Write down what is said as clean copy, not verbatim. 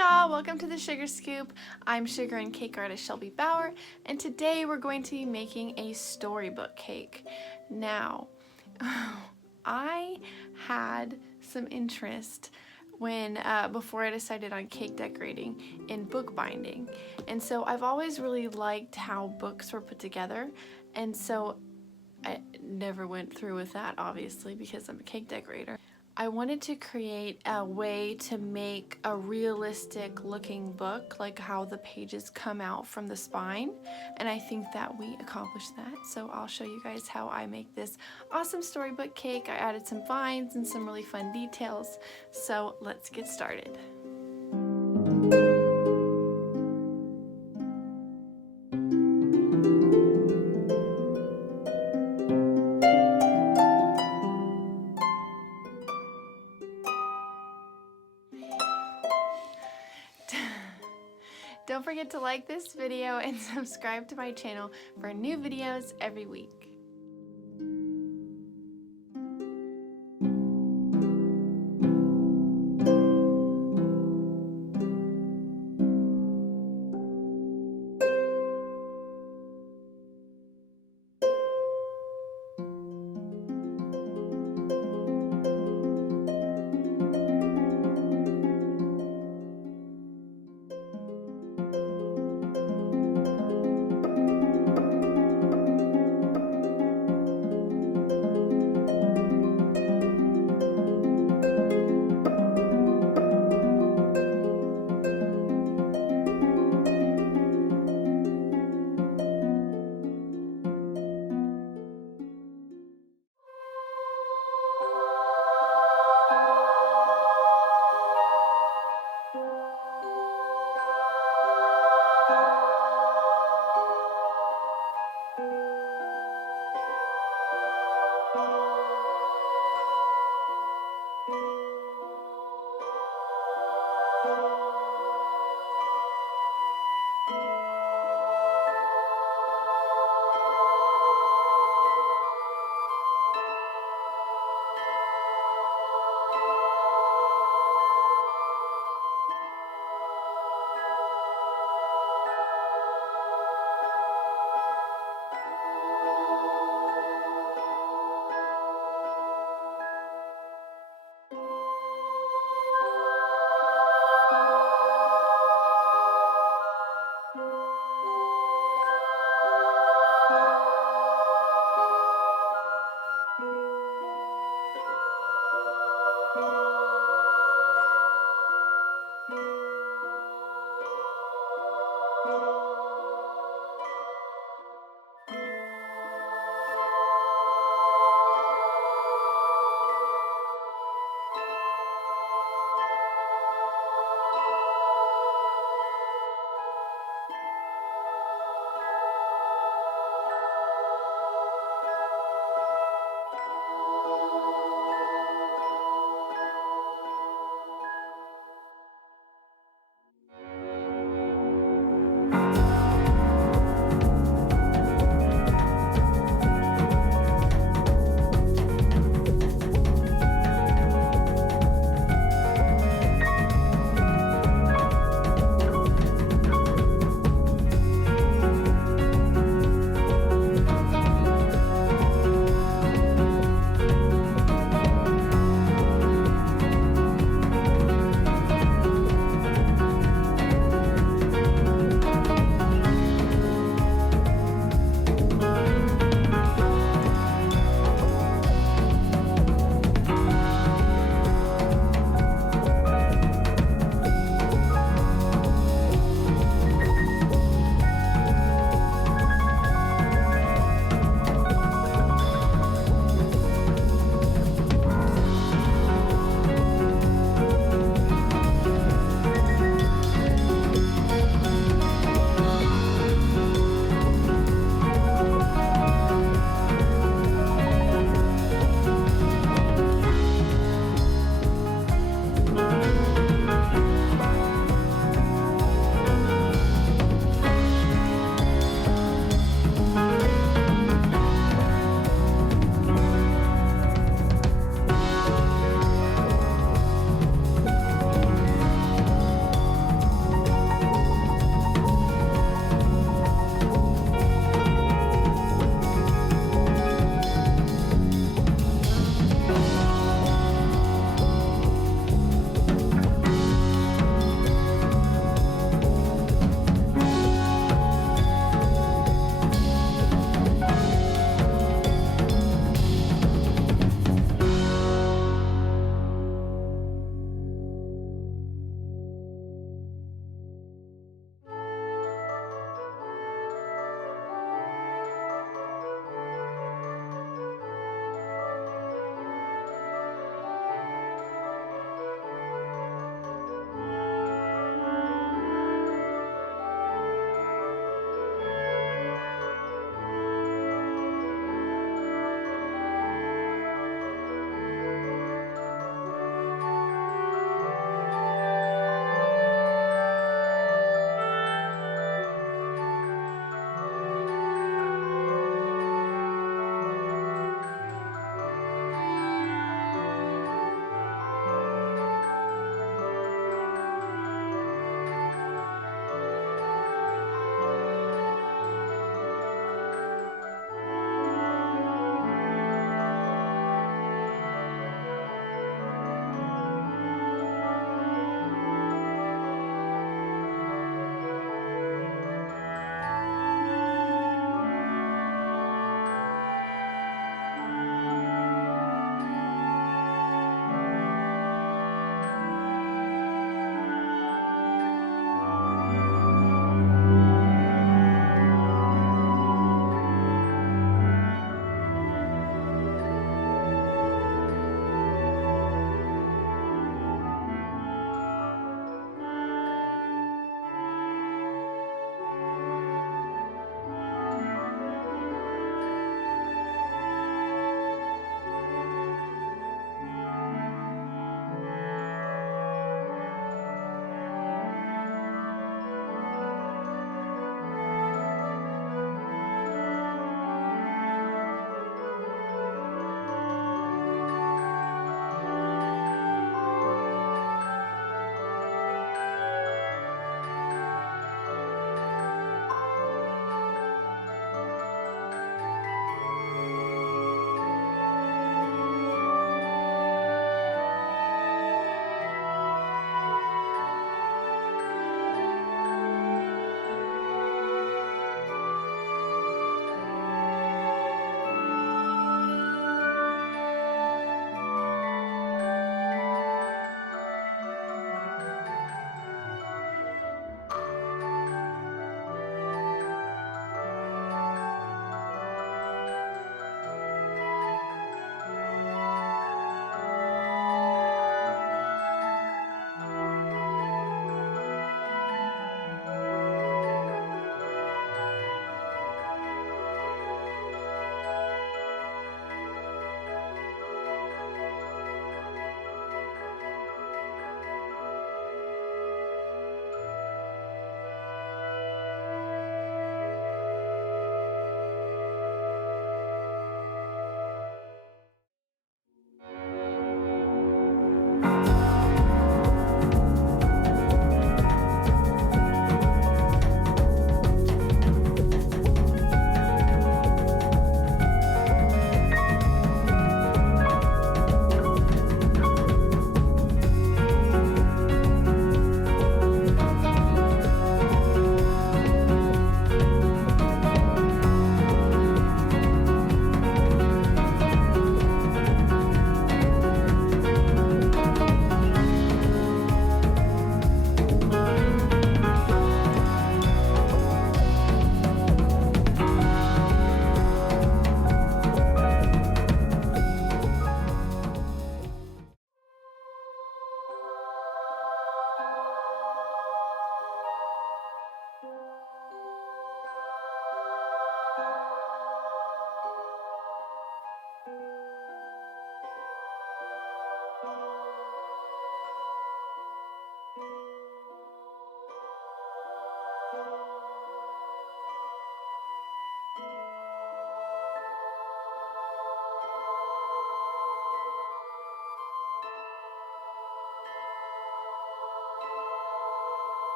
y'all, welcome to the Sugar Scoop. I'm sugar and cake artist Shelby Bower, and today we're going to be making a storybook cake. Now, I had some interest when before I decided on cake decorating in bookbinding, and so I've always really liked how books were put together, and so I never went through with that, obviously, because I'm a cake decorator. I wanted to create a way to make a realistic looking book, like how the pages come out from the spine, and I think that we accomplished that. So I'll show you guys how I make this awesome storybook cake. I added some vines and some really fun details, so let's get started. Don't forget to like this video and subscribe to my channel for new videos every week.